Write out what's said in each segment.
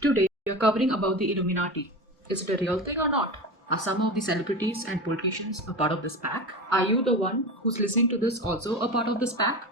Today, we are covering about the Illuminati. Is it a real thing or not? Are some of the celebrities and politicians a part of this pack? Are you the one who's listening to this also a part of this pack?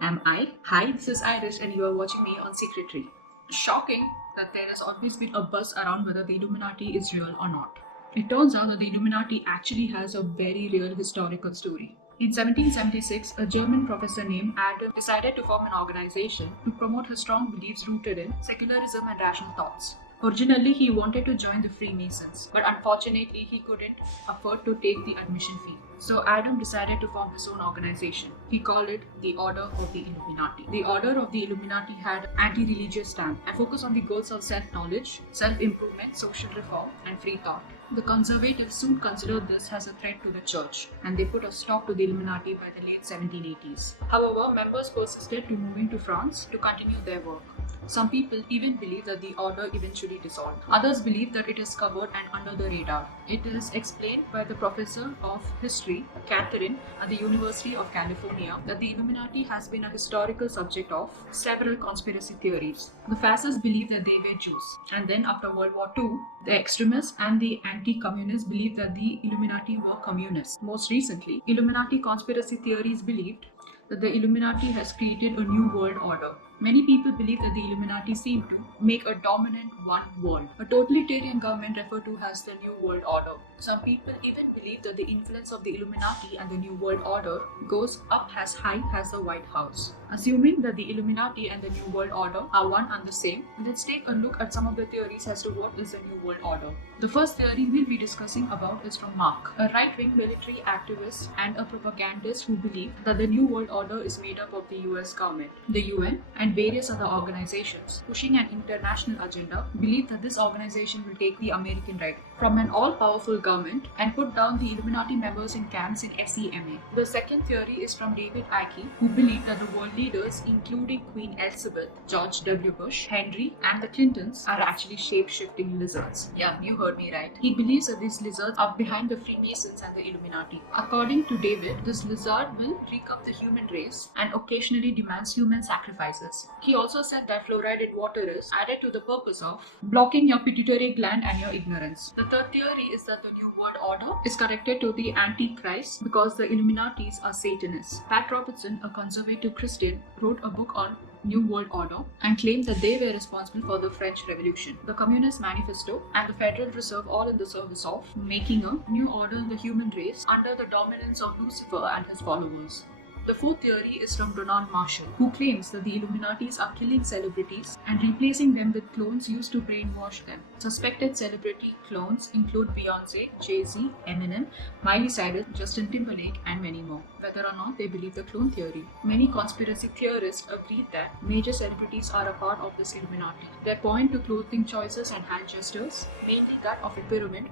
Am I? Hi, this is Iris and you are watching me on Secretary. Shocking that there has always been a buzz around whether the Illuminati is real or not. It turns out that the Illuminati actually has a very real historical story. In 1776, a German professor named Adam decided to form an organization to promote his strong beliefs rooted in secularism and rational thoughts. Originally, he wanted to join the Freemasons, but unfortunately, he couldn't afford to take the admission fee. So, Adam decided to form his own organization. He called it the Order of the Illuminati. The Order of the Illuminati had an anti religious stand and focused on the goals of self knowledge, self improvement, social reform, and free thought. The conservatives soon considered this as a threat to the church, and they put a stop to the Illuminati by the late 1780s. However, members persisted to moving to France to continue their work. Some people even believe that the order eventually dissolved. Others believe that it is covered and under the radar. It is explained by the professor of history, Catherine, at the University of California, that the Illuminati has been a historical subject of several conspiracy theories. The fascists believed that they were Jews, and then after World War II, the extremists and the anti-communists believed that the Illuminati were communists. Most recently, Illuminati conspiracy theories believed that the Illuminati has created a new world order. Many people believe that the Illuminati seem to make a dominant one world, a totalitarian government referred to as the New World Order. Some people even believe that the influence of the Illuminati and the New World Order goes up as high as the White House. Assuming that the Illuminati and the New World Order are one and the same, let's take a look at some of the theories as to what is the New World Order. The first theory we'll be discussing about is from Mark, a right-wing military activist and a propagandist who believed that the New World Order is made up of the US government, the UN, and various other organizations pushing an international agenda, believe that this organization will take the American right from an all-powerful government and put down the Illuminati members in camps in FCMA. The second theory is from David Icke, who believed that the world leaders, including Queen Elizabeth, George W. Bush, Henry, and the Clintons, are actually shape-shifting lizards. Yeah, you heard me right. He believes that these lizards are behind the Freemasons and the Illuminati. According to David, this lizard will wreak up the human race and occasionally demands human sacrifices. He also said that fluoride in water is added to the purpose of blocking your pituitary gland and your ignorance. The third theory is that the New World Order is connected to the Antichrist because the Illuminatis are Satanists. Pat Robertson, a conservative Christian, wrote a book on New World Order and claimed that they were responsible for the French Revolution, the Communist Manifesto, and the Federal Reserve, all in the service of making a new order in the human race under the dominance of Lucifer and his followers. The fourth theory is from Donald Marshall, who claims that the Illuminatis are killing celebrities and replacing them with clones used to brainwash them. Suspected celebrity clones include Beyonce, Jay-Z, Eminem, Miley Cyrus, Justin Timberlake, and many more. Whether or not they believe the clone theory, many conspiracy theorists agree that major celebrities are a part of this Illuminati. They point to clothing choices and hand gestures, mainly that of a pyramid,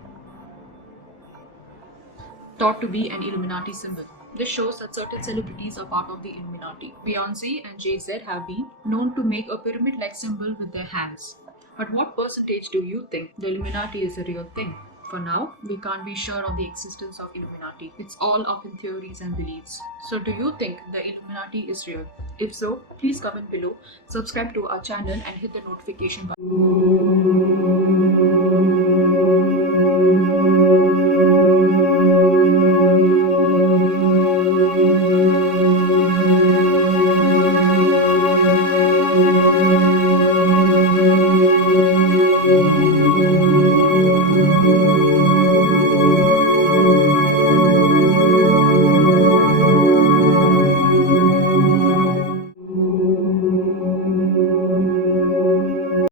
thought to be an Illuminati symbol. This shows that certain celebrities are part of the Illuminati. Beyonce and Jay-Z have been known to make a pyramid-like symbol with their hands. But what percentage do you think the Illuminati is a real thing? For now, we can't be sure of the existence of Illuminati. It's all up in theories and beliefs. So do you think the Illuminati is real? If so, please comment below, subscribe to our channel and hit the notification button.